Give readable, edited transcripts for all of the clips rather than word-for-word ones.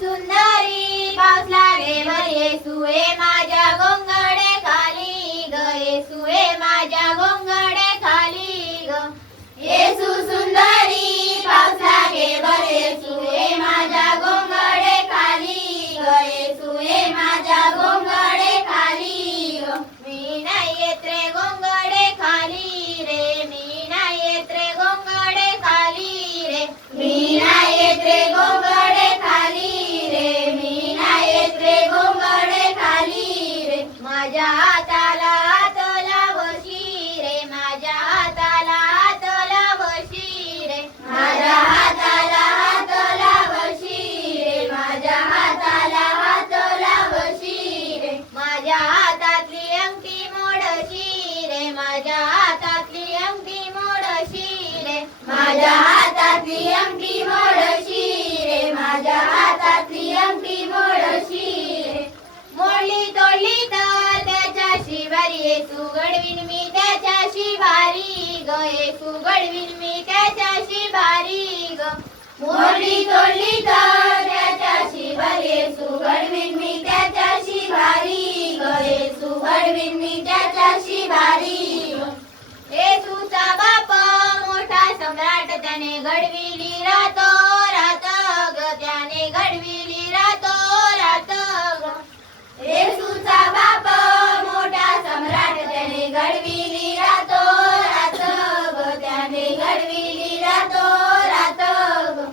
सुंदरी पाऊस लागे वर येसुए माझ्या गोंगडे खाली ग येसुए माझ्या गोंगडे खाली ग येसू सुंदरी पाऊस लागे वर येसुए माझ्या गोंगडे खाली ग येसुए माझ्या गोंगडे खाली ग मी नाही येत रे गोंगडे खाली रे मी नाही येत रे गोंगडे खाली रे मी नाही येत रे गोंगडे खाली रे मी नाही येत रे गोंगडे खाली रे माझ्या हाताला हात लावशी रे माझ्या हाताला हात लावशी रे माझ्या हाताला हात लावशी रे माझ्या हाताला हात लावशी रे माझ्या हातातली अंगठी मोडशी रे माझ्या हातातली अंगठी मोडशी रे माझ्या हातातली अंगठी मोडशी रे माझ्या हातातली अंगठी मोडशी रे मोडली तोडली तर त्याच्याशी भारी येसू घडवीन मी त्याच्याशी भारी ग येसू घडवीन मी त्याच्याशी भारी ग मोडली तोडली तर त्याच्याशी भारी येसू घडवीन मी त्याच्याशी भारी ग येसू घडवीन मी त्याच्याशी भारी ग येसूचा बाप मोठा सम्राट त्याने घडविली रातो रात ग त्याने घडविली रातो रात ग येसूचा बाप मोठा सम्राट त्याने घडविली रातो रात ग त्याने घडविली रातो रात ग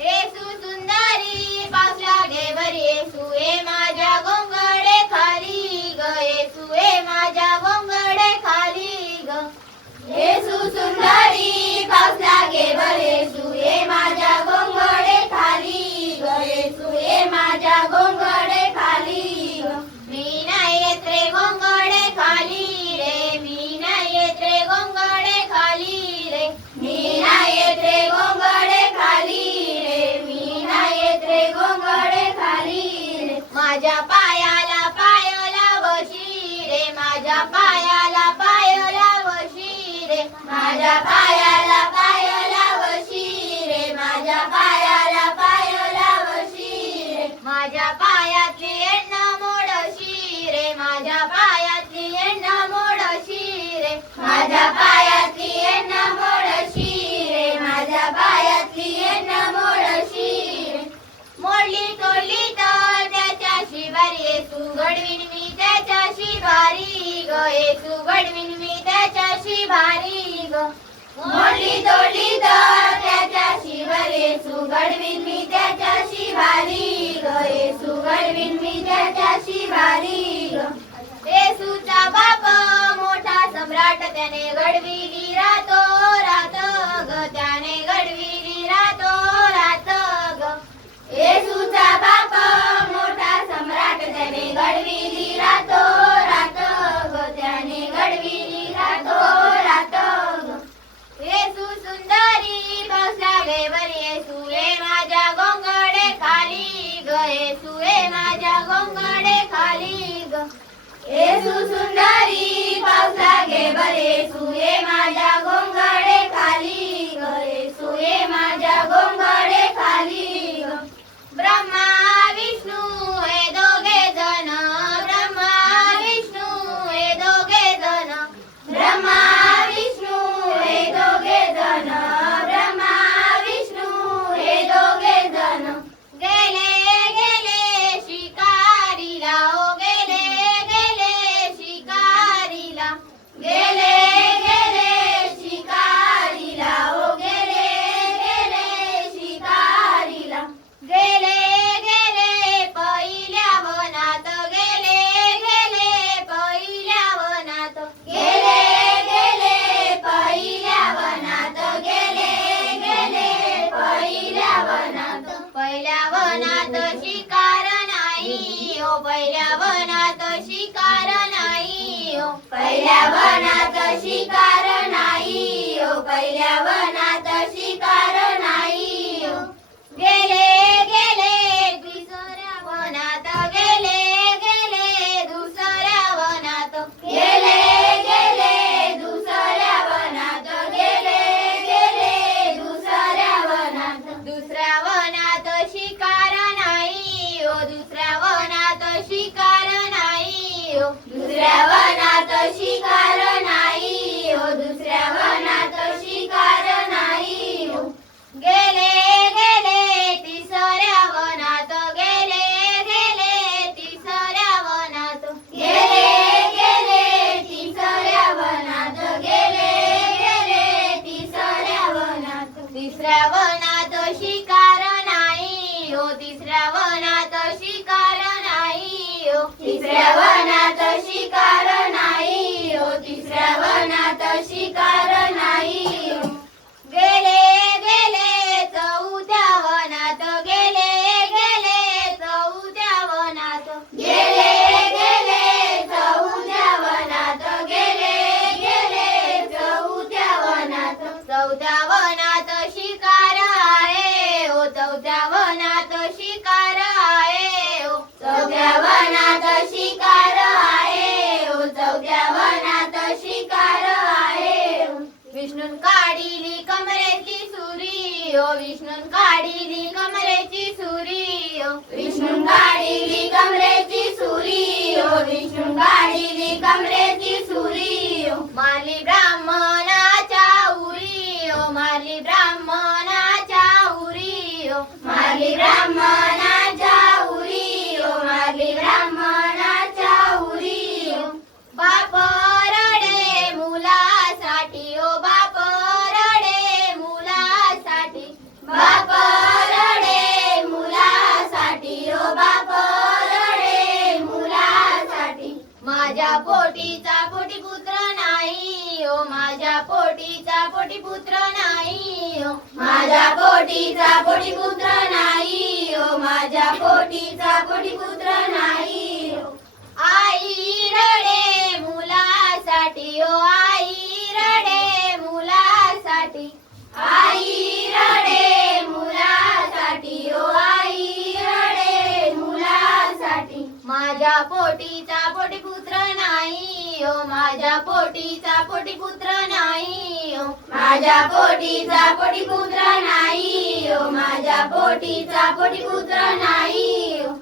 येसू सुंदरी पाऊस लागे वर येसुए माझ्या गोंगडे खाली ग येसुए माझ्या गोंगडे खाली ग येसू सुंदरी पाऊस लागे वर येसुए माझ्या गोंगडे खाली ग येसुए माझ्या गोंगडे खाली ग मी नाही येत रे गोंगडे खाली रे मी नाही येत रे गोंगडे खाली रे मी नाही येत रे गोंगडे खाली रे मी नाही येत रे गोंगडे खाली रे माझ्या पायाला पाय लावशी रे माझ्या पायाला पाय लावशी रे माझ्या पायाला पाय लावशी रे माझ्या पायाला पाय लावशी रे माझ्या पायातली एण्ण मोडशी रे माझ्या पायातली एण्ण मोडशी रे माझ्या पायातली एण्ण मोडशी रे माझ्या पायातली एण्ण मोडशी रे मोडली तोडली तर त्याच्याशी भारी येसू घडवीन मी त्याच्याशी भारी ग येसू घडवीन मी त्याच्याशी भारी ग मोडली तोडली तर त्याच्याशी भारी येसू घडवीन मी त्याच्याशी भारी ग येसू घडवीन मी त्याच्याशी भारी ग येसूचा बाप मोठा सम्राट त्याने घडविली रातो रात ग त्याने घडविली रातो रात ग येसूचा बाप मोठा सम्राट त्याने घडविली रातो रात ग त्याने घडविली रातो रात ग येसू सुंदरी पाऊस लागे वर येसुए माझ्या गोंगडे खाली ग येसुए माझ्या गोंगडे खाली ग येसू सुंदरी पाऊस लागे वर येसुए माझ्या गोंगडे खाली ग येसुए माझ्या गोंगडे खाली ग ब्रह्मा विष्णू हे दोघे जण ब्रह्मा विष्णू हे दोघे जण ब्रह्मा विष्णू हे दोघे जण ब्रह्मा विष्णू हे दोघे जण गेले गेले शिकारीला ओ गेले गेले शिकारीला गेले गेले शिकारीला ओ गेले गेले शिकारीला गेले गेले पहिल्या वनात गेले गेले पहिल्या वनात गेले गेले पहिल्या वनात गेले गेले पहिल्या वनात शिकार नाही ओ पहिल्या वनात शिकार नाही ओ पहिल्या वनात शिकार नाही ओ पहिल्या वनात शिकार नाही ओ गेले गेले दुसऱ्या वनात गेले गेले दुसऱ्या वनात गेले गेले दुसऱ्या वनात गेले गेले दुसऱ्या वनात शिकार नाही दुसऱ्या वनात शिकार नाही हो, दुसऱ्या वनात शिकार नाही हो. गेले गेले तिसऱ्या वनात, गेले गेले तिसऱ्या वनात, गेले गेले तिसऱ्या वनात, गेले गेले तिसऱ्या वनात. तिसऱ्या वनात शिकार नाही हो, तिसऱ्या वनात शिकार नाही हो, तिसऱ्या वनात शिकार नाही हो, तिसऱ्या वनात शिकार नाही हो. गेले गेले चौथ्या वनात, गेले गेले चौथ्या वनात, गेले गेले चौथ्या वनात, गेले गेले चौथ्या वनात. चौथ्या वनात शिकार आहे हो, चौथ्या वनात शिकार आहे हो, चौथ्या वनात शिकार आहे हो, चौथ्या वनात शिकार आहे हो. विष्णून काढिली कमरेची सुरी हो, विष्णून काढिली कमरेची सुरी हो, विष्णून काढिली कमरेची सुरी हो, विष्णून काढिली कमरेची सुरी हो. मारली ब्राह्मणाच्या उरी हो, मारली ब्राह्मणाच्या उरी हो, मारली ब्राह्मणाच्या उरी हो, मारली ब्राह्मणाच्या उरी हो. बाप रडे मुलासाठी हो, बाप रडे मुलासाठी, बाप रडे मुलासाठी हो, बाप रडे मुलासाठी. माझ्या पोटीचा पोटी पुत्र नाही हो, माझ्या पोटीचा पोटी पुत्र नाही हो, माझ्या पोटीचा पोटी पुत्र नाही हो, माझ्या पोटीचा पोटी पुत्र नाही हो. आई रडे मुलासाठी हो, आई रडे मुलासाठी, आई रडे मुलासाठी हो, आई रडे मुलासाठी. माझ्या पोटीचा पोटी पुत्र नाही हो, माझ्या पोटीचा पोटी पुत्र नाही हो, माझ्या पोटीचा पोटी पुत्र नाही हो, माझ्या पोटीचा पोटी पुत्र नाही हो.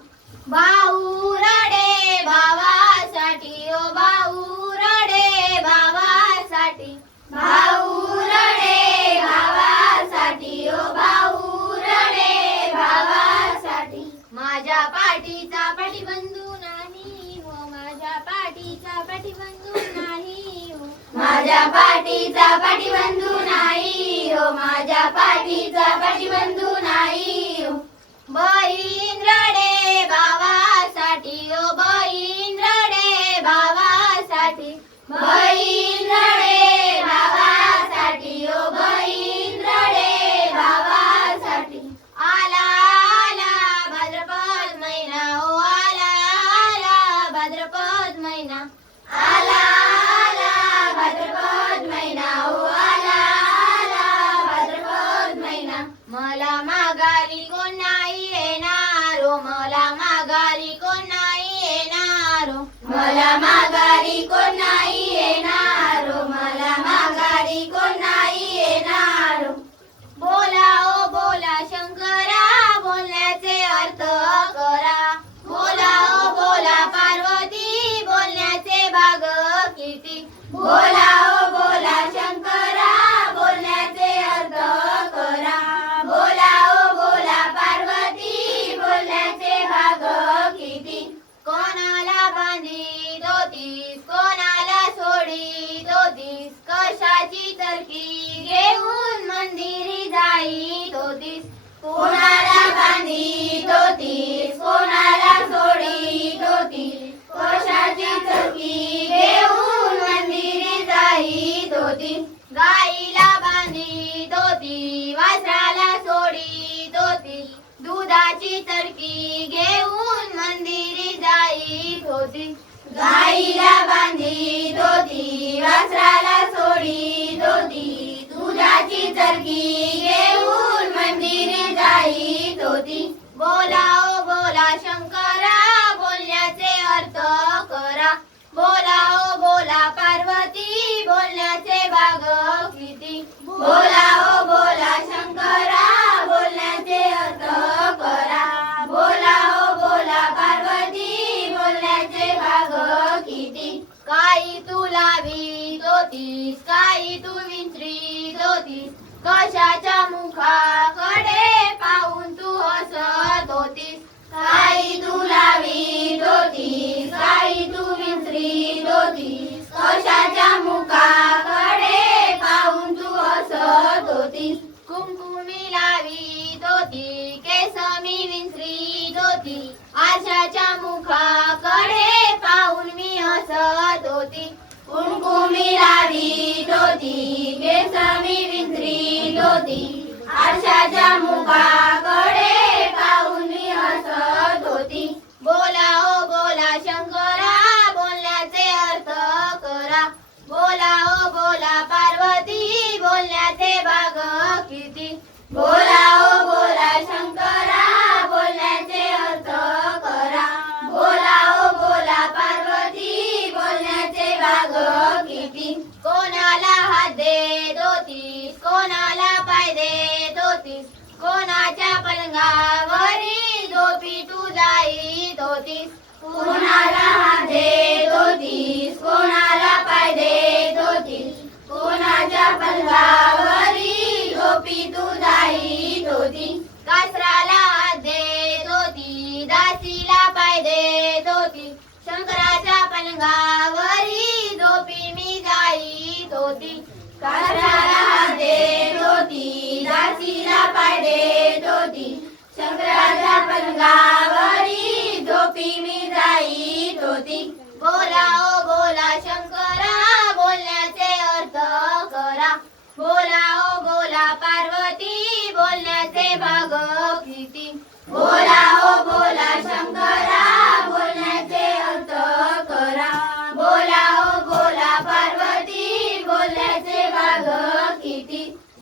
भाऊ रडे भावासाठी हो, भाऊ रडे भावासाठी, भाऊ रडे भावासाठी हो, भाऊ रडे भावासाठी. माझ्या पाठीचा पाठीबंधू नाही हो, माझ्या पाठीचा पाठीबंधू नाही हो, माझ्या पाठीचा पाठीबंधू नाही हो, माझ्या पाठीचा पाठीबंधू नाही हो. बहीण रडे भावासाठी हो, बहीण रडे भावासाठी, बहीण रडे भावासाठी हो, बहीण रडे भावासाठी. आला आला भाद्रपद महिना हो, आला आला भाद्रपद महिना, आला आला भाद्रपद महिना हो, आला आला भाद्रपद महिना. मला माघारी कोण नाही येणार हो, मला माघारी कोण नाही येणार हो, मला माघारी कोण नाही येणार हो, मला माघारी कोण नाही येणार हो. बोला ओ बोला शंकरा, बोलण्याचे अर्थ करा, बोला ओ बोला पार्वती, बोलण्याचे भाग किती. बोला ओ बोला शंकरा, बोलण्याचे अर्थ करा, बोला ओ बोला पार्वती, बोलण्याचे भाग किती. कोणाला बांधी दोतीस, कोणाला सोडी दोतीस, कशाची तरकी घेऊन मंदिरी जाई दोतीस. कोणाला बांधी दोतीस, कोणाला सोडी दोतीस, कशाची तरकी घेऊन मंदिरी जाई दोतीस. गाईला बांधी दोती, वासराला सोडी दोती, दुधाची तरकी घेऊन मंदिरी जाई होती. गाईला बांधी दोती, वासराला सोडी दोती, दुधाची तरकी घेऊन मंदिरी जाई होती. बोला ओ बोला शंकरा, बोलण्याचे अर्थ करा, बोला ओ बोला पार्वती, बोलण्याचे भाग किती. बोला ओ बोला शंकरा, बोलण्याचे अर्थ करा, बोला ओ बोला पार्वती, बोलण्याचे भाग किती. होतीस काही तू विंचरीत होतीस कशाच्या मुखाकडे पाहून तू हसत होतीस काही तू लावीत होतीस काही तू विंचरीत होतीस कशाच्या मुखाकडे पाहून तू हसत होतीस कुंकुमी लावीत होती केस मी विंचरीत होती आशाच्या मुखाकडे पाहून मी हसत होती कुंकुमी लावीत होती केस मी विंचरीत होती आशाच्या मुखाकडे पाहून मी हसत होती बोला ओ बोला शंकरा बोलण्याचे अर्थ करा बोला ओ बोला पार्वती बोलण्याचे भाग किती बोला ओ बोला शंकरा बोलण्याचे अर्थ करा बोला ओ बोला पार्वती बोलण्याचे भाग किती कोणाला हात देत होतीस कोणाला पाय देत होतीस कोणाच्या पलंगावरी झोपी तू जाईत होतीस कोणाला हात देत होतीस कोणाला पाय देत होतीस कोणाच्या पलंगावरी झोपी तू जाईत होतीस कासराला हात देत होती दासीला पाय देत होती शंकराच्या पलंगावरी झोपी मी जाईत होती कासराला हात देत होती दासीला पाय देत होती शंकराच्या